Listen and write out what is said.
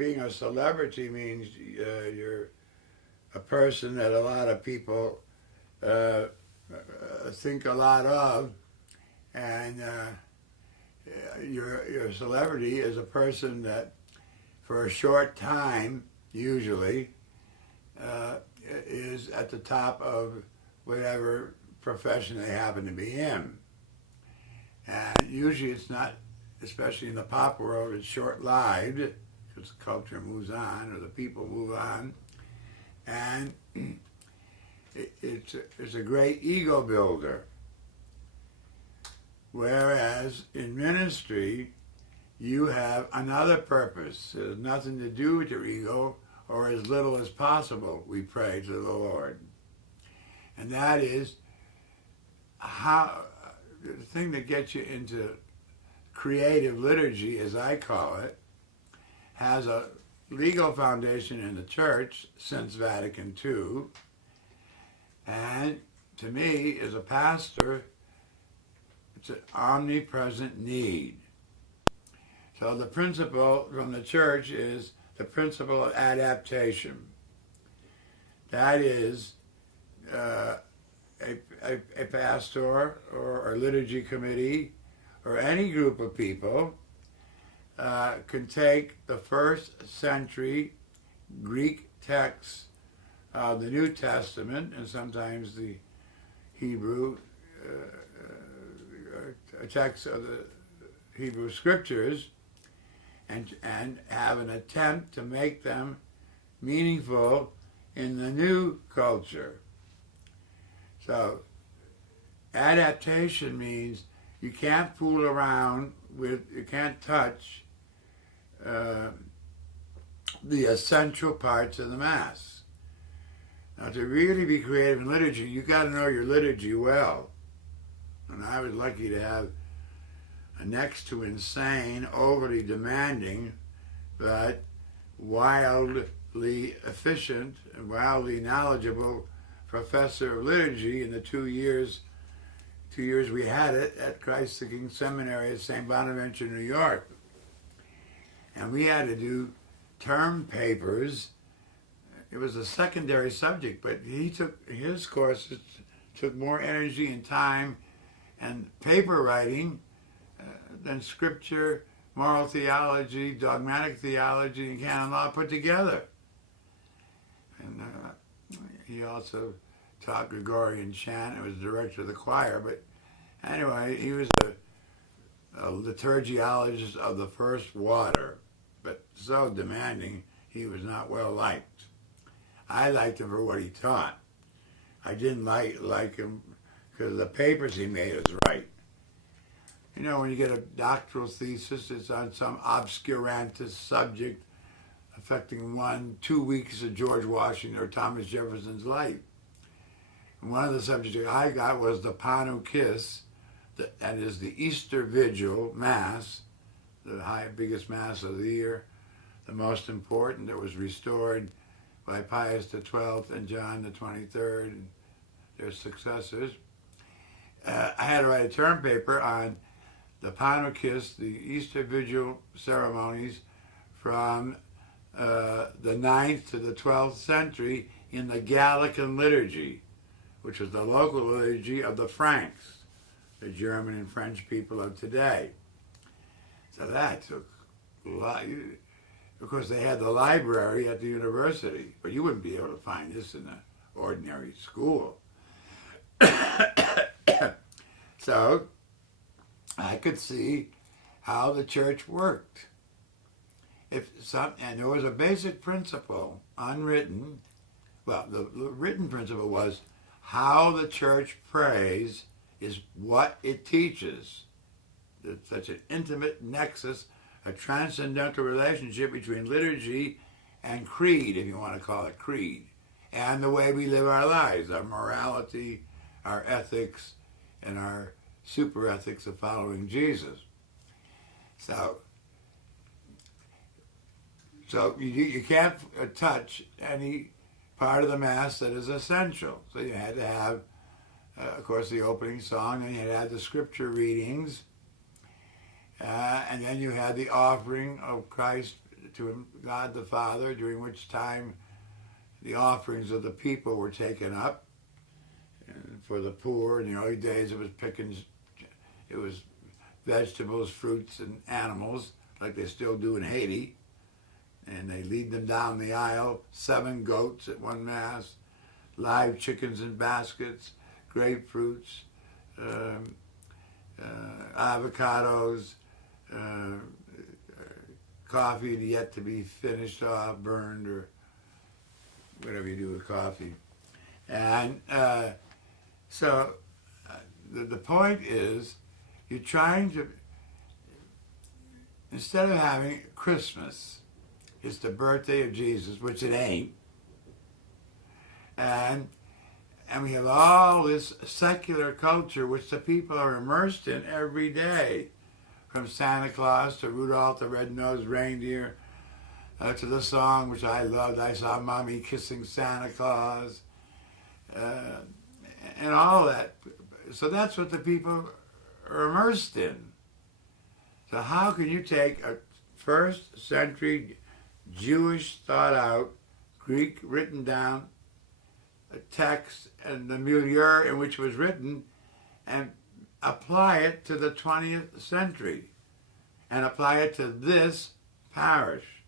being a celebrity means you're a person that a lot of people think a lot of, and your celebrity is a person that, for a short time, usually, is at the top of whatever profession they happen to be in. And usually it's not, especially in the pop world, it's short-lived, because the culture moves on, or the people move on. And it's a great ego builder. Whereas in ministry, you have another purpose. It has nothing to do with your ego, or as little as possible, we pray to the Lord. And that is how the thing that gets you into creative liturgy, as I call it, has a legal foundation in the church since Vatican II. And to me, as a pastor, it's an omnipresent need. So the principle from the church is the principle of adaptation. That is, a pastor or a liturgy committee or any group of people can take the first century Greek texts of the New Testament and sometimes the Hebrew texts of the Hebrew scriptures and have an attempt to make them meaningful in the new culture. So adaptation means you can't fool around with, you can't touch the essential parts of the Mass. Now, to really be creative in liturgy, you got to know your liturgy well. And I was lucky to have a next to insane, overly demanding, but wildly efficient and wildly knowledgeable professor of liturgy in the 2 years we had it at Christ the King Seminary at St. Bonaventure, New York. And we had to do term papers. It was a secondary subject, but his courses took more energy and time and paper writing than scripture, moral theology, dogmatic theology, and canon law put together. And he also taught Gregorian chant and was director of the choir. But anyway, he was a liturgiologist of the first water, but so demanding he was not well liked. I liked him for what he taught. I didn't like him because the papers he made was right. You know, when you get a doctoral thesis, it's on some obscurantist subject affecting 2 weeks of George Washington or Thomas Jefferson's life. And one of the subjects I got was the Panuchis, that is the Easter Vigil Mass, the biggest Mass of the year, the most important, that was restored by Pius XII and John the 23rd and their successors. I had to write a term paper on the Panuchis, the Easter Vigil ceremonies from the 9th to the 12th century in the Gallican liturgy, which was the local liturgy of the Franks, the German and French people of today. So that took a lot. Of course, they had the library at the university, but you wouldn't be able to find this in an ordinary school. So I could see how the church worked. And there was a basic principle, unwritten. Well, the written principle was how the church prays is what it teaches. It's such an intimate nexus, a transcendental relationship between liturgy and creed, if you want to call it creed, and the way we live our lives, our morality, our ethics, and our super ethics of following Jesus. So you can't touch any part of the Mass that is essential. So you had to have, of course, the opening song, and you had to have the scripture readings, and then you had the offering of Christ to God the Father, during which time the offerings of the people were taken up. And for the poor, in the early days, it was vegetables, fruits, and animals, like they still do in Haiti. And they lead them down the aisle, 7 goats at one Mass, live chickens in baskets, grapefruits, avocados, coffee yet to be finished off, burned, or whatever you do with coffee. And so the point is, you're trying to, instead of having Christmas, it's the birthday of Jesus, which it ain't, and we have all this secular culture which the people are immersed in every day, from Santa Claus to Rudolph the Red-Nosed Reindeer, to the song which I loved, I Saw Mommy Kissing Santa Claus, and all that. So that's what the people are immersed in. So how can you take a first century Jewish thought out, Greek written down, a text and the milieu in which it was written, and apply it to the 20th century, and apply it to this parish?